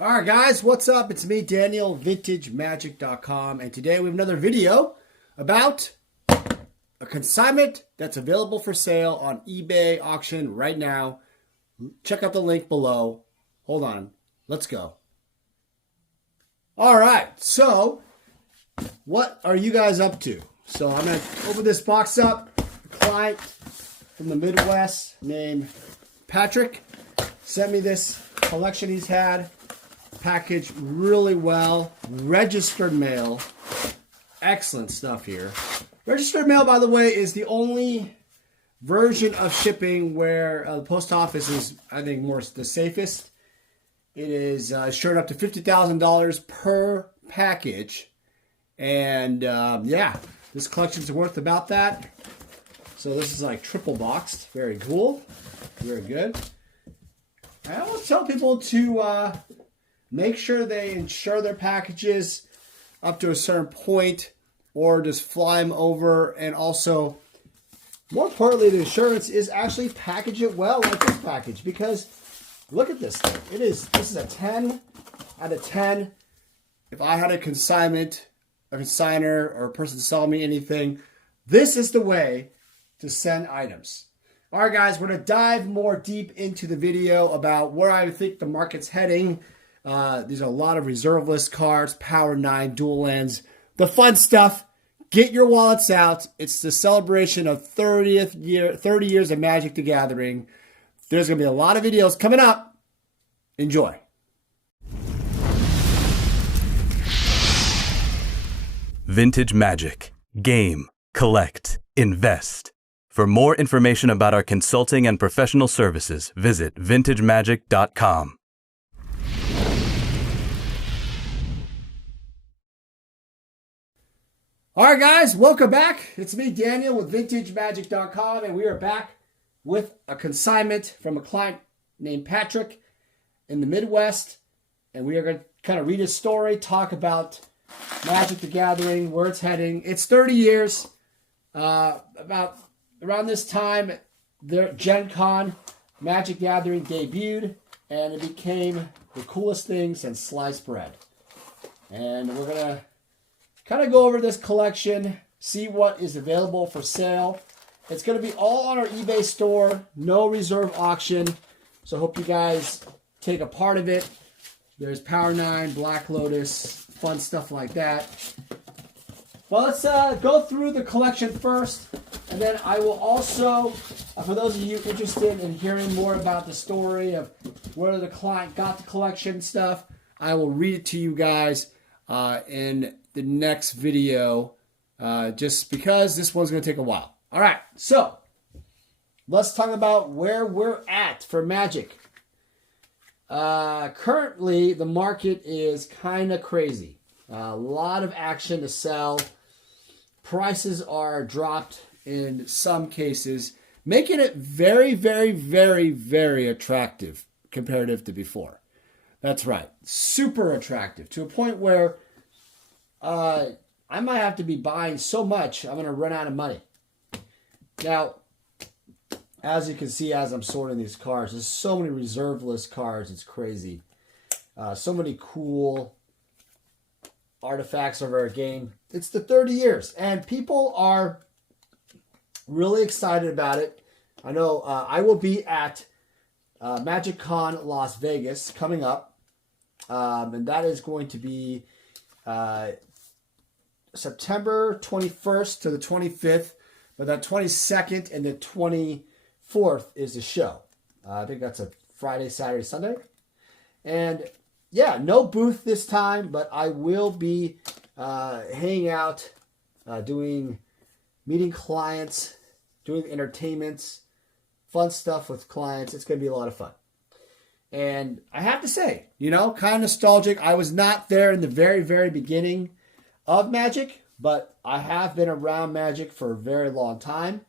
All right, guys, what's up? It's me, Daniel, VintageMagic.com, and today we have another video about a consignment that's available for sale on eBay auction right now. Check out the link below. Hold on. Let's go. All right, so what are you guys up to? So I'm going to open this box up. A client from the Midwest named Patrick sent me this collection he's had. Packaged really well. Registered mail. Excellent stuff here. Registered mail, by the way, is the only version of shipping where the post office is, I think, more the safest. It is insured up to $50,000 per package. And yeah, this collection's worth about that. So this is like triple boxed. Very cool. Very good. I always tell people to make sure they insure their packages up to a certain point or just fly them over. And also, more importantly, the insurance is actually package it well like this package, because look at this thing. This is a 10 out of 10. If I had a consignment, a consigner, or a person selling me anything, this is the way to send items. All right, guys, we're going to dive more deep into the video about where I think the market's heading. These are a lot of reserve list cards, Power 9, dual lands, the fun stuff. Get your wallets out. It's the celebration of 30 years of Magic the Gathering. There's going to be a lot of videos coming up. Enjoy. Vintage Magic. Game, collect, invest. For more information about our consulting and professional services, visit vintagemagic.com. All right, guys, welcome back. It's me, Daniel, with VintageMagic.com, and we are back with a consignment from a client named Patrick in the Midwest. And we are going to kind of read his story, talk about Magic the Gathering, where it's heading. It's 30 years. About around this time, Gen Con, Magic the Gathering debuted, and it became the coolest thing since sliced bread. And we're going to kind of go over this collection, see what is available for sale. It's going to be all on our eBay store, no reserve auction. So I hope you guys take a part of it. There's Power 9, Black Lotus, fun stuff like that. Well, let's go through the collection first. And then I will also, for those of you interested in hearing more about the story of where the client got the collection stuff, I will read it to you guys in the next video, just because this one's going to take a while. All right, so let's talk about where we're at for Magic. Currently, the market is kind of crazy. A lot of action to sell. Prices are dropped in some cases, making it very, very, very, very attractive comparative to before. That's right, super attractive, to a point where I might have to be buying so much, I'm going to run out of money. Now, as you can see, as I'm sorting these cards, there's so many reserve list cards, it's crazy. So many cool artifacts of our game. It's the 30 years, and people are really excited about it. I know I will be at Magic Con Las Vegas coming up, and that is going to be September 21st to the 25th, but that 22nd and the 24th is the show. I think that's a Friday, Saturday, Sunday. And yeah, no booth this time, but I will be hanging out, meeting clients, doing entertainments, fun stuff with clients. It's going to be a lot of fun. And I have to say, kind of nostalgic. I was not there in the very, very beginning of Magic, but I have been around Magic for a very long time.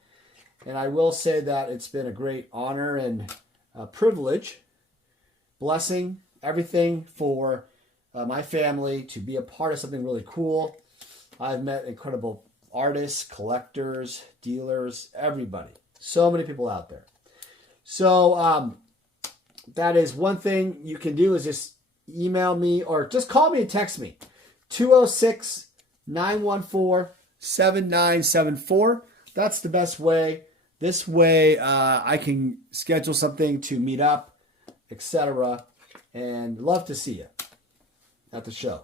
And I will say that it's been a great honor and privilege, blessing, everything for my family to be a part of something really cool. I've met incredible artists, collectors, dealers, everybody. So many people out there. So that is one thing you can do, is just email me or just call me and text me. 206-914-7974. That's the best way. This way I can schedule something to meet up, etc. And love to see you at the show.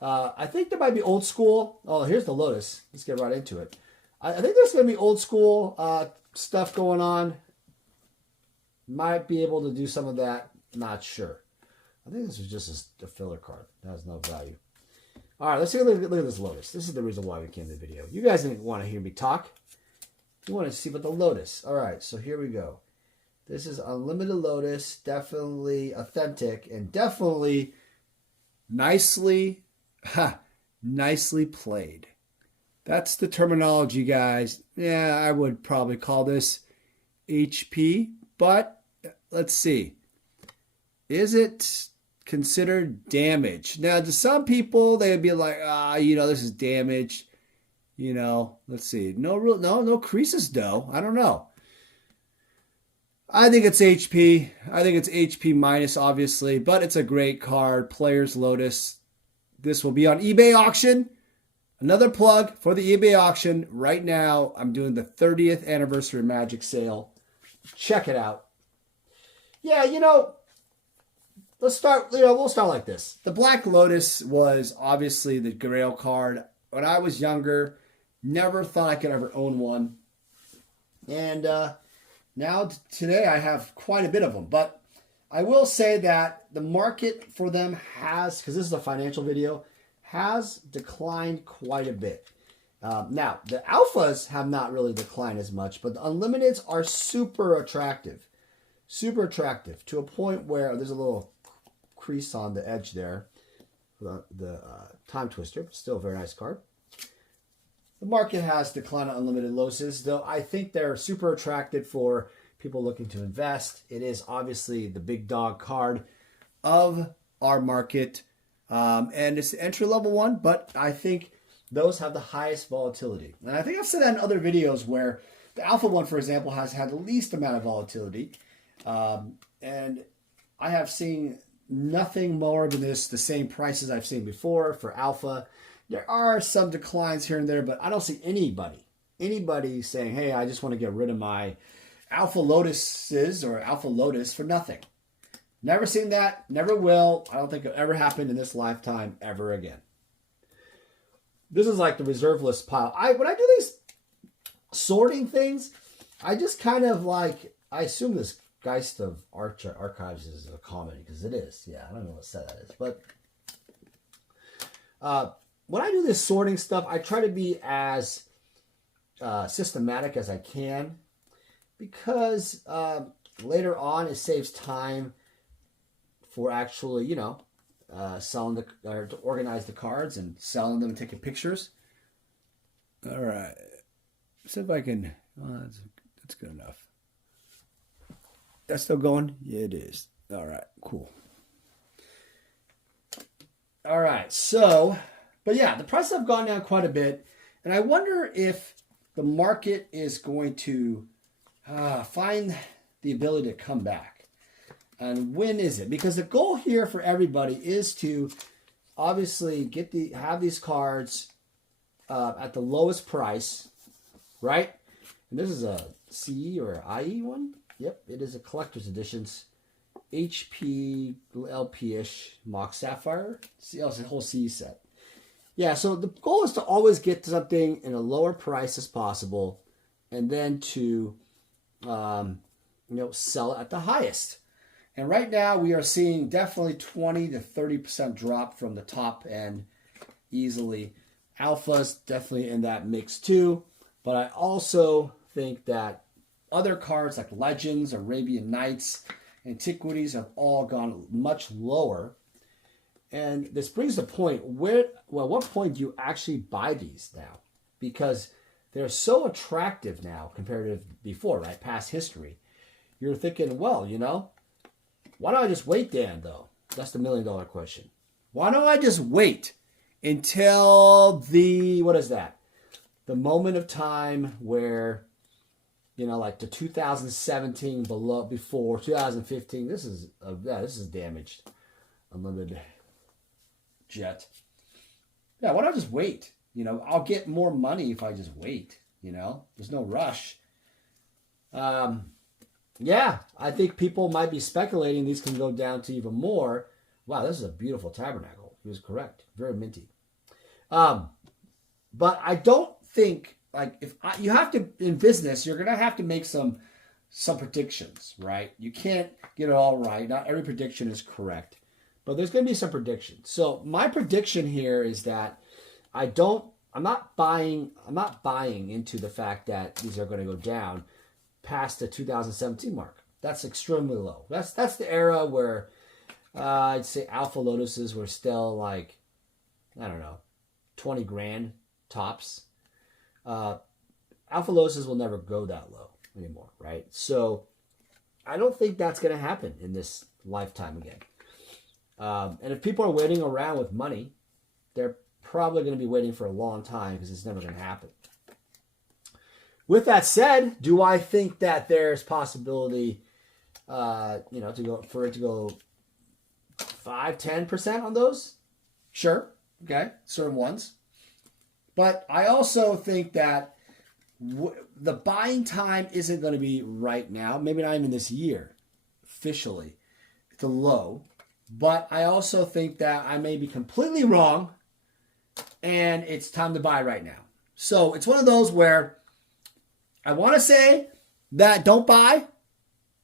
I think there might be old school. Oh, here's the Lotus. Let's get right into it. I think there's going to be old school stuff going on. Might be able to do some of that. Not sure. I think this was just a filler card. That has no value. All right, let's take a look at this Lotus. This is the reason why we came to the video. You guys didn't want to hear me talk. You want to see about the Lotus. All right, so here we go. This is Unlimited Lotus. Definitely authentic and definitely nicely played. That's the terminology, guys. Yeah, I would probably call this HP, but let's see. Is it considered damage? Now, to some people, they'd be like, this is damage. Let's see. No creases, though. I don't know. I think it's HP. I think it's HP minus, obviously, but it's a great card. Players Lotus. This will be on eBay auction. Another plug for the eBay auction. Right now, I'm doing the 30th anniversary Magic sale. Check it out. Yeah, let's start, we'll start like this. The Black Lotus was obviously the Grail card. When I was younger, never thought I could ever own one. And now, today, I have quite a bit of them. But I will say that the market for them has, because this is a financial video, has declined quite a bit. Now, the alphas have not really declined as much, but the unlimiteds are super attractive. Super attractive to a point where there's a little crease on the edge there. The Time Twister, still a very nice card. The market has declined on unlimited losses, though I think they're super attractive for people looking to invest. It is obviously the big dog card of our market. And it's the entry-level one, but I think those have the highest volatility. And I think I've said that in other videos where the alpha one, for example, has had the least amount of volatility. And I have seen nothing more than the same prices I've seen before for alpha. There are some declines here and there, but I don't see anybody saying, hey, I just want to get rid of my alpha lotuses or alpha lotus for nothing. Never seen that. Never will. I don't think it'll ever happen in this lifetime ever again. This is like the reserve list pile. When I do these sorting things, I just kind of like, I assume this Geist of Archives is a comedy, because it is. Yeah, I don't know what set that is. But when I do this sorting stuff, I try to be as systematic as I can, because later on it saves time for actually, selling or to organize the cards and selling them and taking pictures. All right. See if I can. Oh, that's good enough. That's still going? Yeah, it is. All right. Cool. All right. So, but yeah, the prices have gone down quite a bit. And I wonder if the market is going to find the ability to come back. And when is it? Because the goal here for everybody is to obviously have these cards at the lowest price, right? And this is a CE or IE one. Yep, it is a collector's editions. HP LP-ish Mock Sapphire. See, it's a whole CE set. Yeah, so the goal is to always get something in a lower price as possible, and then to sell it at the highest. And right now we are seeing definitely 20 to 30% drop from the top end easily. Alpha's definitely in that mix too. But I also think that other cards like Legends, Arabian Nights, Antiquities have all gone much lower. And this brings the point, what point do you actually buy these now? Because they're so attractive now compared to before, right? Past history. You're thinking, well, why don't I just wait, Dan, though? That's the $1 million question. Why don't I just wait until the moment of time where, like the 2017 before 2015, this is damaged. unlimited jet. Yeah, why not just wait? You know, I'll get more money if I just wait. You know, there's no rush. Yeah, I think people might be speculating these can go down to even more. Wow, this is a beautiful tabernacle. He was correct. Very minty. But I don't think, like, you have to, in business, you're going to have to make some predictions, right? You can't get it all right. Not every prediction is correct. But there's going to be some predictions. So my prediction here is that I'm not buying into the fact that these are going to go down past the 2017 mark. That's extremely low. That's the era where I'd say Alpha Lotuses were still like, I don't know, 20 grand tops. Alpha Lotuses will never go that low anymore, right? So I don't think that's going to happen in this lifetime again. And if people are waiting around with money, they're probably going to be waiting for a long time because it's never going to happen. With that said, do I think that there's possibility, to go 5-10% on those? Sure. Okay. Certain ones. But I also think that the buying time isn't going to be right now. Maybe not even this year, officially. It's a low. But I also think that I may be completely wrong and it's time to buy right now. So it's one of those where I want to say that don't buy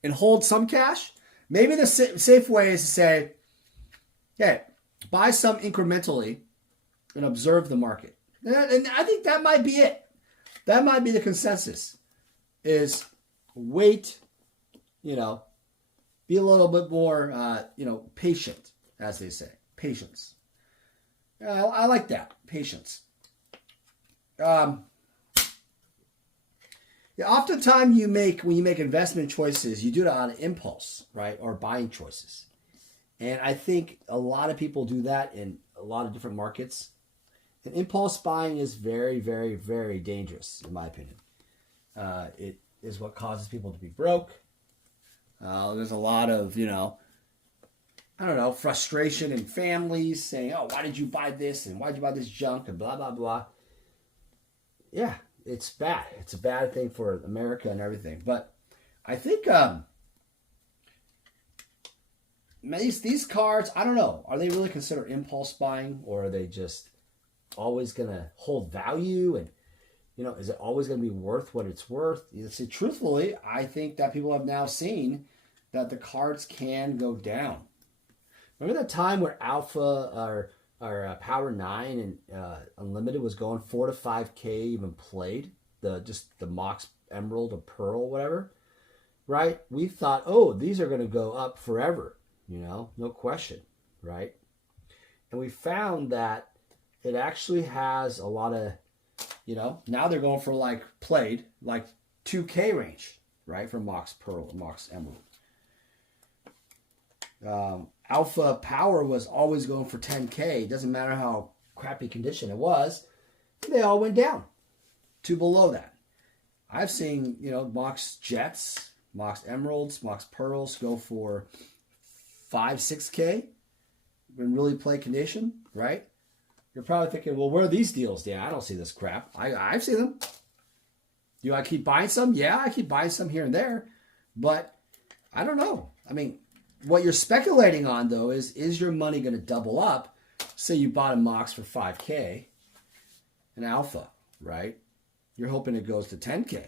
and hold some cash. Maybe the safe way is to say, hey, buy some incrementally and observe the market. And I think that might be it. That might be the consensus, is wait, be a little bit more, patient, as they say. Patience. I like that. Patience. Oftentimes when you make investment choices, you do it on impulse, right? Or buying choices. And I think a lot of people do that in a lot of different markets. And impulse buying is very, very, very dangerous, in my opinion. It is what causes people to be broke. There's a lot of, frustration in families saying, oh, why did you buy this? And why did you buy this junk? And blah, blah, blah. Yeah, it's bad. It's a bad thing for America and everything. But I think these cards, I don't know. Are they really considered impulse buying? Or are they just always going to hold value? And, is it always going to be worth what it's worth? See, truthfully, I think that people have now seen that the cards can go down. Remember that time where Alpha or Power 9 and Unlimited was going 4 to 5K even played? The Mox Emerald or Pearl, whatever. Right? We thought, oh, these are going to go up forever. No question. Right? And we found that it actually has a lot of, now they're going for like 2K range, right? For Mox Pearl or Mox Emerald. Alpha Power was always going for 10K. It doesn't matter how crappy condition it was. They all went down to below that. I've seen, Mox Jets, Mox Emeralds, Mox Pearls go for 5-6K in really play condition, right? You're probably thinking, well, where are these deals? Yeah, I don't see this crap. I've seen them. Do I keep buying some? Yeah, I keep buying some here and there. But I don't know. I mean, what you're speculating on, though, is your money going to double up? Say you bought a Mox for 5K, an Alpha, right? You're hoping it goes to 10K,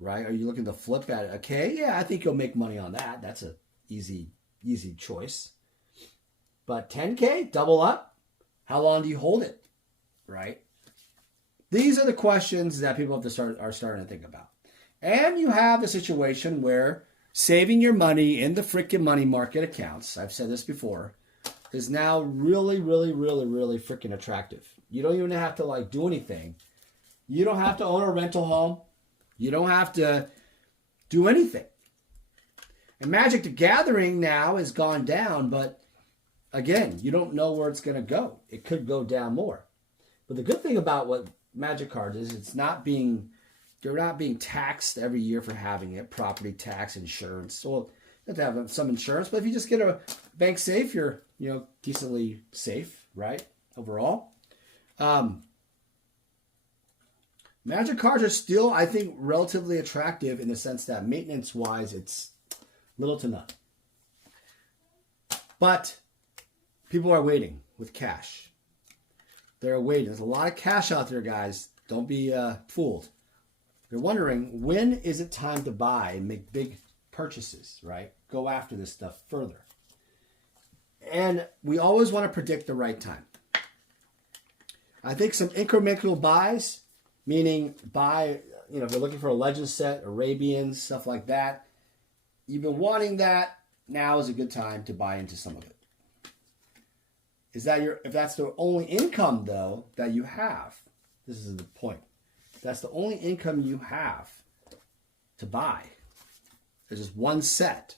right? Are you looking to flip at a K? Yeah, I think you'll make money on that. That's an easy choice. But 10K, double up? How long do you hold it, right? These are the questions that people are starting to think about. And you have the situation where saving your money in the freaking money market accounts, I've said this before, is now really, really, really, really freaking attractive. You don't even have to do anything. You don't have to own a rental home. You don't have to do anything. And Magic the Gathering now has gone down, but again, you don't know where it's going to go. It could go down more. But the good thing about what Magic cards is, they're not being taxed every year for having it. Property tax, insurance. So You have to have some insurance, but if you just get a bank safe, you're, you know, decently safe, right? Overall. Magic cards are still, I think, relatively attractive in the sense that maintenance-wise, it's little to none. But people are waiting with cash. They're waiting. There's a lot of cash out there, guys. Don't be fooled. They're wondering, when is it time to buy and make big purchases, right? Go after this stuff further. And we always want to predict the right time. I think some incremental buys, meaning buy, you know, if you're looking for a legend set, Arabians, stuff like that, you've been wanting that, now is a good time to buy into some of it. Is that if that's the only income, though, that you have, this is the point. That's the only income you have to buy. There's just one set.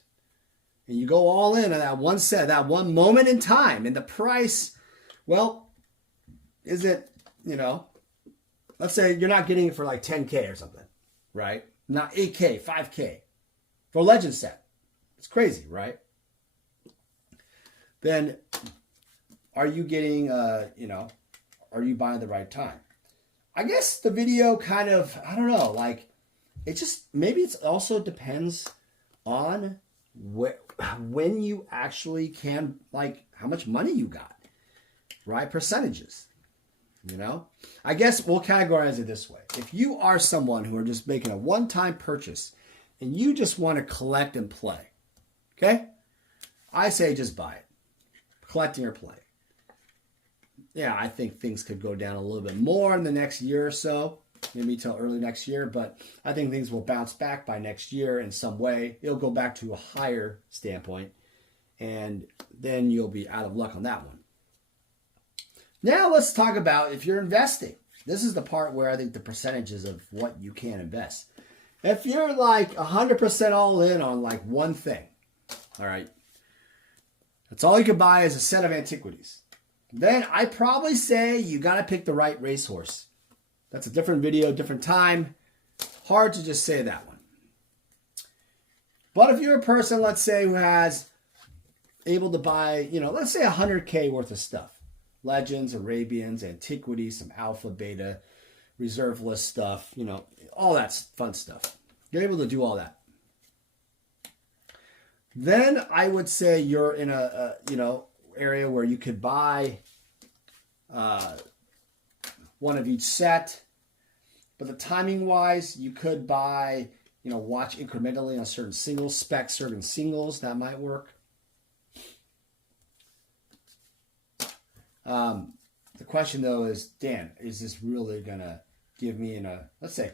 And you go all in on that one set, that one moment in time. And the price, well, is it, you know, let's say you're not getting it for like 10K or something, right? Not 8K, 5K for a legend set. It's crazy, right? Then are you getting, you know, are you buying the right time? I guess the video kind of, I don't know, like, it just, maybe it also depends on when you actually can, like, how much money you got, right? Percentages, you know? I guess we'll categorize it this way. If you are someone who are just making a one-time purchase and you just want to collect and play, okay? I say just buy it. Collecting or playing. Yeah, I think things could go down a little bit more in the next year or so, maybe till early next year, but I think things will bounce back by next year in some way. It'll go back to a higher standpoint, and then you'll be out of luck on that one. Now let's talk about if you're investing. This is the part where I think the percentages of what you can invest. If you're like 100% all in on like one thing, all right, that's all you can buy is a set of antiquities. Then I probably say you got to pick the right racehorse. That's a different video, different time. Hard to just say that one. But if you're a person, let's say, who has able to buy, you know, let's say 100K worth of stuff. Legends, Arabians, antiquities, some alpha, beta, reserve list stuff, you know, all that fun stuff. You're able to do all that. Then I would say you're in a you know, area where you could buy one of each set, but the timing wise, you could buy, you know, watch incrementally on certain singles, spec certain singles, that might work. The question though is, Dan, is this really gonna give me let's say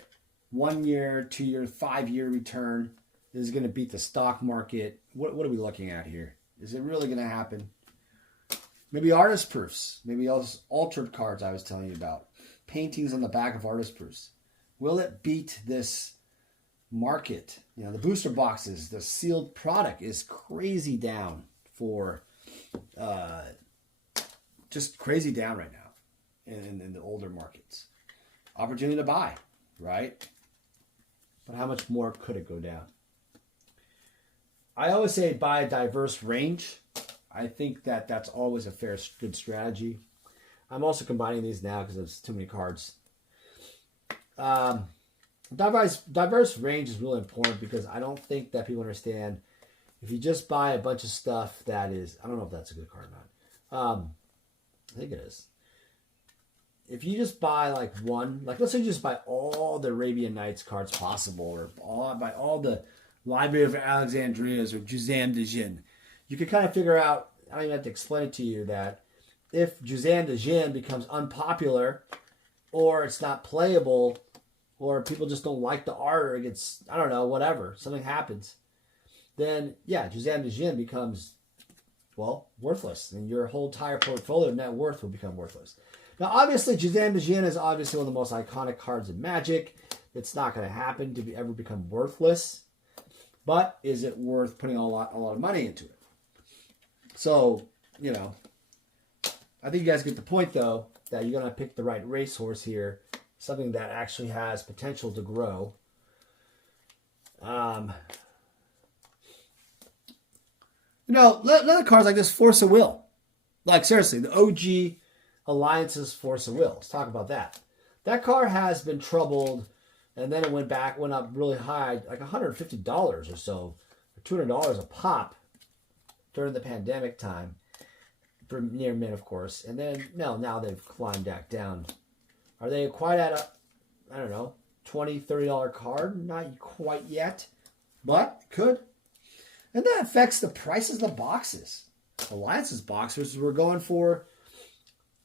1 year, 2 year, 5 year return? Is it gonna beat the stock market? What are we looking at here? Is it really gonna happen? Maybe artist proofs. Maybe those altered cards I was telling you about. Paintings on the back of artist proofs. Will it beat this market? You know, the booster boxes, the sealed product is crazy down for, just crazy down right now in the older markets. Opportunity to buy, right? But how much more could it go down? I always say buy a diverse range. I think that that's always a good strategy. I'm also combining these now because there's too many cards. Diverse range is really important because I don't think that people understand if you just buy a bunch of stuff that is, I don't know if that's a good card or not. I think it is. If you just buy like one, like let's say you just buy all the Arabian Nights cards possible, or buy all the Library of Alexandria's or Juzam de Jin, you can kind of figure out, I don't even have to explain it to you, that if Juzam de Jin becomes unpopular, or it's not playable, or people just don't like the art, or it gets, I don't know, whatever, something happens, then yeah, Juzam de Jin becomes, well, worthless. And your whole entire portfolio net worth will become worthless. Now, obviously, Juzam de Jin is obviously one of the most iconic cards in Magic. It's not going to happen to ever become worthless. But is it worth putting a lot of money into it? So, you know, I think you guys get the point, though, that you're going to pick the right racehorse here. Something that actually has potential to grow. No, other cards like this, Force of Will. Like, seriously, the OG Alliance's Force of Will. Let's talk about that. That card has been troubled, and then it went up really high, like $150 or so, $200 a pop during the pandemic time, for near mint, of course. And then, no, now they've climbed back down. Are they quite at a, I don't know, $20, $30 card? Not quite yet, but could. And that affects the prices of the boxes. Alliance's boxers were going for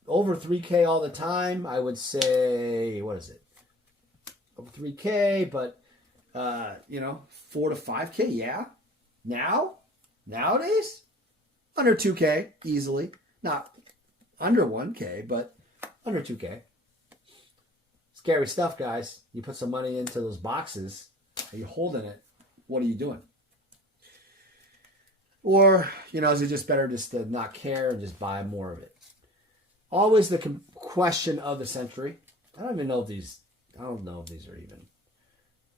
over $3K all the time. I would say, what is it? Over $3K, but, you know, $4 to $5K, yeah. Nowadays, under $2K, easily. Not under $1K, but under $2K. Scary stuff, guys. You put some money into those boxes, are you holding it? What are you doing? Or, you know, is it just better just to not care and just buy more of it? Always the question of the century. I don't know if these are even.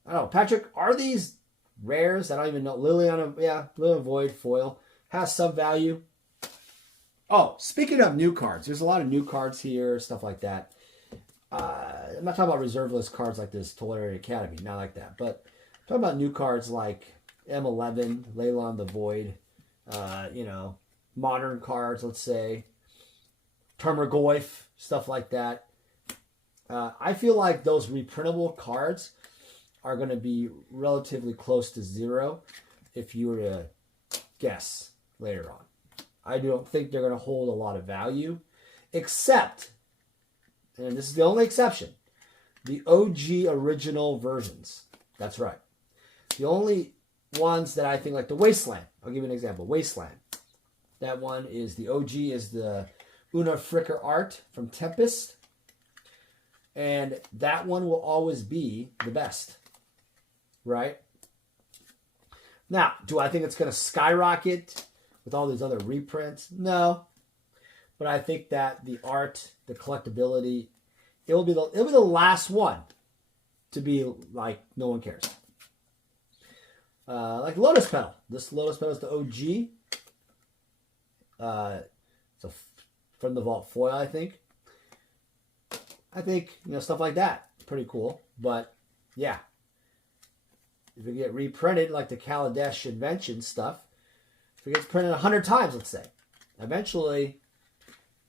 I don't know. Patrick, are these rares? I don't even know. Liliana Void foil has some value. Oh, speaking of new cards, there's a lot of new cards here, stuff like that. I'm not talking about reserve list cards like this Tulare Academy, not like that. But I'm talking about new cards like M11, Leylon the Void, you know, modern cards, let's say, Termergoyf, stuff like that. I feel like those reprintable cards are going to be relatively close to zero if you were to guess later on. I don't think they're going to hold a lot of value, except, and this is the only exception, the OG original versions. That's right. The only ones that I think, like the Wasteland. I'll give you an example. Wasteland. That one is the OG, is the Una Fricker art from Tempest. And that one will always be the best. Right? Now, do I think it's going to skyrocket with all these other reprints? No. But I think that the art, the collectability, it'll be the last one to be like no one cares. Like Lotus Petal. This Lotus Petal is the OG. So from the Vault foil, I think. You know, stuff like that. Pretty cool. But yeah. If it get reprinted like the Kaladesh Invention stuff, if it gets printed 100 times, let's say, eventually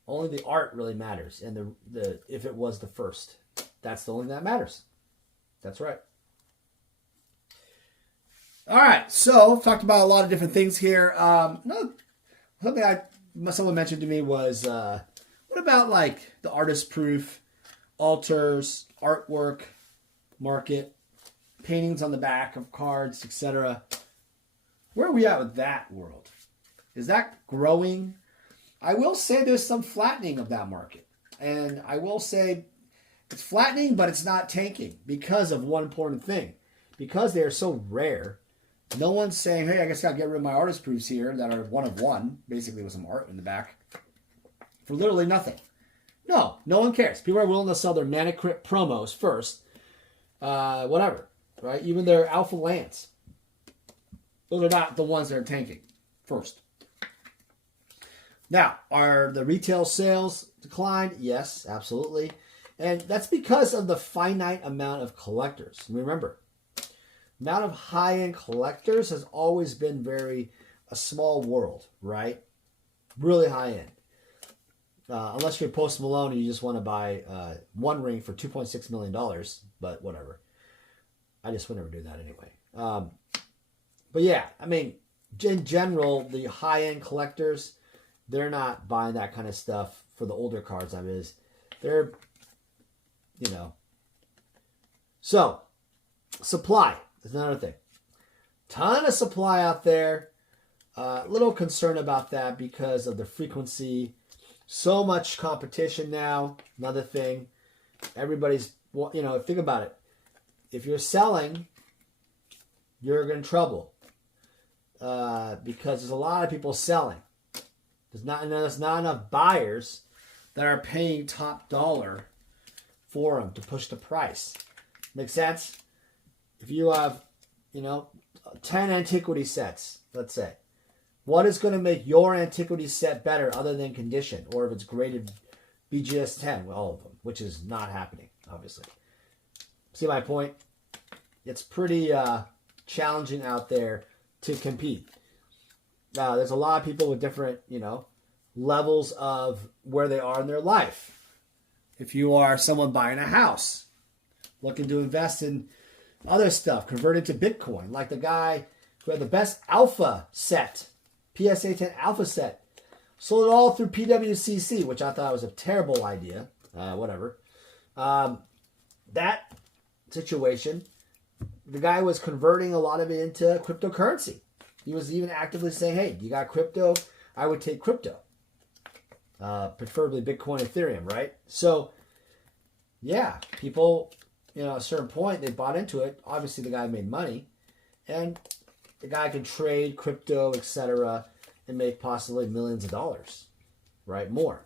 only the art really matters. And the if it was the first, that's the only thing that matters. That's right. All right, so talked about a lot of different things here. Something someone mentioned to me was, what about like the artist proof, altars, artwork, market, paintings on the back of cards, etc. Where are we at with that world? Is that growing? I will say there's some flattening of that market. And I will say it's flattening, but it's not tanking because of one important thing. Because they are so rare, no one's saying, hey, I guess I got to get rid of my artist proofs here that are one of one, basically with some art in the back, for literally nothing. No one cares. People are willing to sell their Mana Crypt promos first. Whatever, right? Even their Alpha Lands. Those are not the ones that are tanking first. Now, are the retail sales declined? Yes, absolutely. And that's because of the finite amount of collectors. Remember, amount of high-end collectors has always been a small world, right? Really high-end. Unless you're Post Malone and you just want to buy one ring for $2.6 million, but whatever. I just would never do that anyway. But yeah, I mean, in general, the high-end collectors, they're not buying that kind of stuff for the older cards. I mean, they're, you know. So, supply is another thing. Ton of supply out there. Little concern about that because of the frequency. So much competition now. Another thing. Everybody's, you know, think about it. If you're selling, you're in trouble. Because there's a lot of people selling. There's not enough buyers that are paying top dollar for them to push the price. Make sense? If you have, you know, 10 antiquity sets, let's say, What is going to make your antiquity set better other than condition? Or if it's graded BGS 10, well, all of them, which is not happening, obviously. See my point? It's pretty challenging out there to compete. There's a lot of people with different, levels of where they are in their life. If you are someone buying a house, looking to invest in other stuff, converted to Bitcoin, like the guy who had the best alpha set, PSA 10 alpha set, sold it all through PWCC, which I thought was a terrible idea. Whatever. That situation, the guy was converting a lot of it into cryptocurrency. He was even actively saying, hey, you got crypto? I would take crypto. Preferably Bitcoin, Ethereum, right? So, yeah, people, at a certain point, they bought into it. Obviously, the guy made money. And the guy can trade crypto, etc., and make possibly millions of dollars, right? More.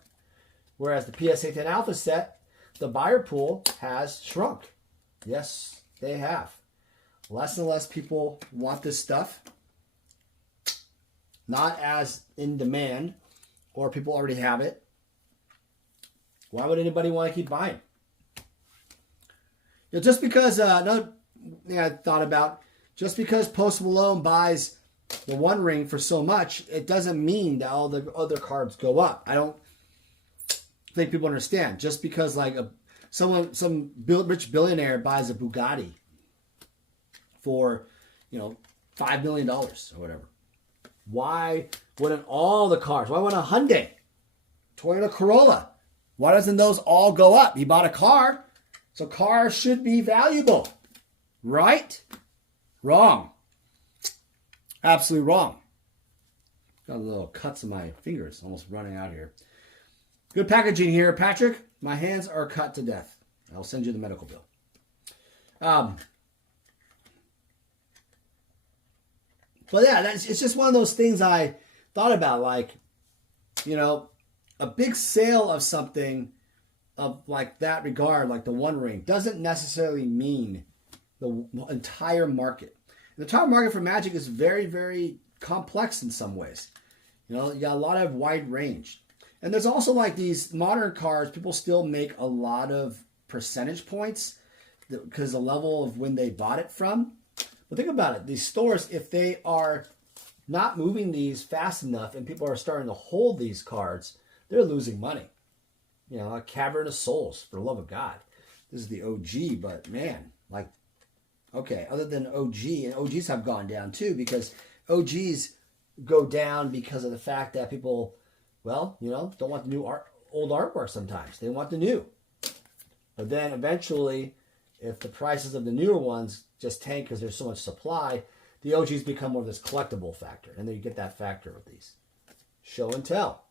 Whereas the PSA 10 Alpha set, the buyer pool has shrunk. Yes, they have. Less and less people want this stuff. Not as in demand, or people already have it. Why would anybody want to keep buying? Just because, another thing I thought about, just because Post Malone buys the One Ring for so much, it doesn't mean that all the other cards go up. I don't think people understand. Just because some rich billionaire buys a Bugatti for, $5 million or whatever. Why wouldn't all the cars? Why wouldn't a Hyundai, Toyota Corolla? Why doesn't those all go up? He bought a car, so cars should be valuable, right? Wrong. Absolutely wrong. Got a little cuts in my fingers, almost running out here. Good packaging here, Patrick. My hands are cut to death. I'll send you the medical bill. But yeah, it's just one of those things I thought about. A big sale of something of like that regard, like the One Ring, doesn't necessarily mean the entire market. The entire market for Magic is very, very complex in some ways. You got a lot of wide range. And there's also like these modern cards, people still make a lot of percentage points because the level of when they bought it from. But think about it. These stores, if they are not moving these fast enough and people are starting to hold these cards, they're losing money. A Cavern of Souls, for the love of God. This is the OG, but man, okay, other than OG, and OGs have gone down too, because OGs go down because of the fact that people, don't want the new old artwork sometimes. They want the new. But then eventually, if the prices of the newer ones just tank because there's so much supply, the OGs become more of this collectible factor. And then you get that factor of these. Show and tell.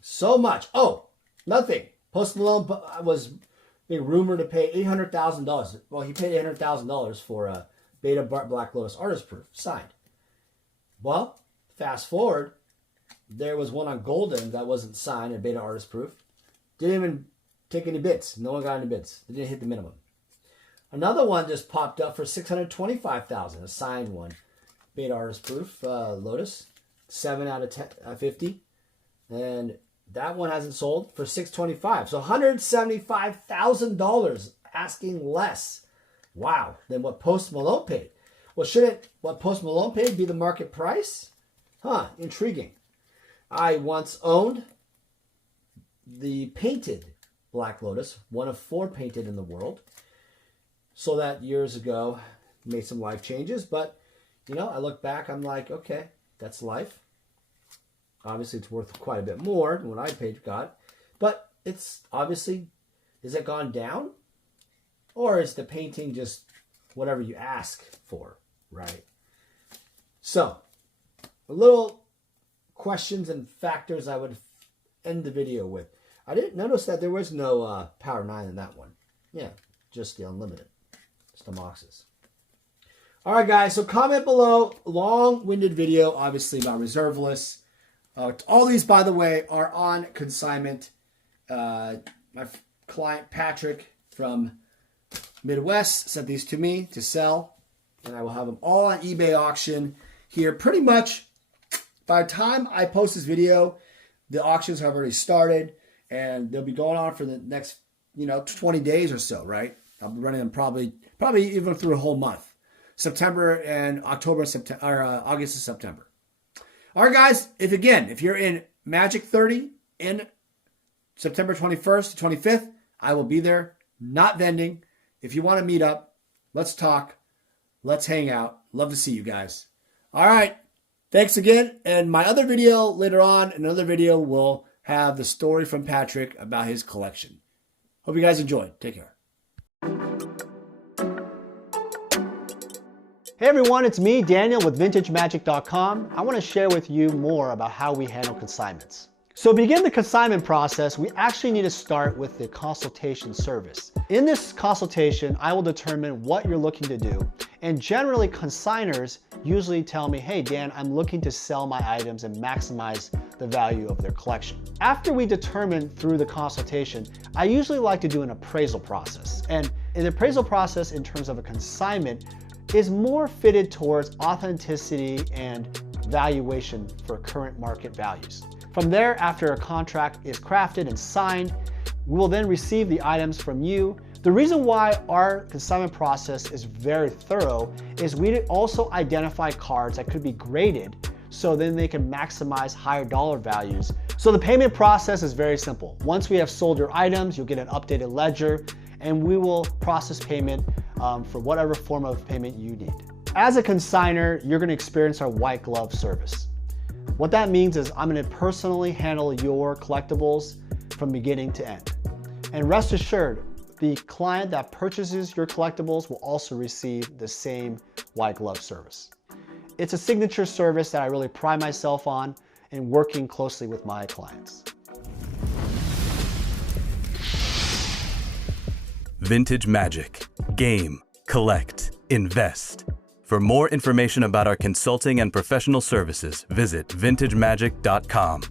So much. Oh, nothing. Post Malone was being rumored to pay $800,000. Well, he paid $800,000 for a Beta Black Lotus artist proof signed. Well, fast forward, there was one on Golden that wasn't signed, a Beta artist proof. Didn't even take any bids. No one got any bids. They didn't hit the minimum. Another one just popped up for $625,000, a signed one. Beta artist proof, Lotus, 7 out of 50. And that one hasn't sold for $625,000. So $175,000 asking less. Wow, than what Post Malone paid. Well, shouldn't what Post Malone paid be the market price? Intriguing. I once owned the painted Black Lotus, one of 4 painted in the world. Sold that years ago, made some life changes, but I look back, I'm like, okay, that's life. Obviously, it's worth quite a bit more than what I got, but it's obviously, is it gone down? Or is the painting just whatever you ask for, right? So, a little questions and factors I would end the video with. I didn't notice that there was no Power 9 in that one. Yeah, just the Unlimited. Just the Moxes. All right, guys, so comment below. Long-winded video, obviously, about reserve lists. All these, by the way, are on consignment. My client, Patrick, from Midwest, sent these to me to sell. And I will have them all on eBay auction. here. Pretty much by the time I post this video, the auctions have already started, and they'll be going on for the next, 20 days or so, right? I'll be running them probably even through a whole month. September and October, August and September. All right, guys, if you're in Magic 30 in September 21st to 25th, I will be there, not vending. If you want to meet up, let's talk. Let's hang out. Love to see you guys. All right. Thanks again. And my other video later on, another video will have the story from Patrick about his collection. Hope you guys enjoyed. Take care. Hey everyone, it's me, Daniel with VintageMagic.com. I want to share with you more about how we handle consignments. So to begin the consignment process, we actually need to start with the consultation service. In this consultation, I will determine what you're looking to do. And generally, consigners usually tell me, hey Dan, I'm looking to sell my items and maximize the value of their collection. After we determine through the consultation, I usually like to do an appraisal process. And an appraisal process in terms of a consignment is more fitted towards authenticity and valuation for current market values. From there, after a contract is crafted and signed, we will then receive the items from you. The reason why our consignment process is very thorough is we also identify cards that could be graded so then they can maximize higher dollar values. So the payment process is very simple. Once we have sold your items, you'll get an updated ledger and we will process payment for whatever form of payment you need. As a consigner, you're gonna experience our white glove service. What that means is I'm gonna personally handle your collectibles from beginning to end. And rest assured, the client that purchases your collectibles will also receive the same white glove service. It's a signature service that I really pride myself on in working closely with my clients. Vintage Magic. Game, collect, invest. For more information about our consulting and professional services, visit vintagemagic.com.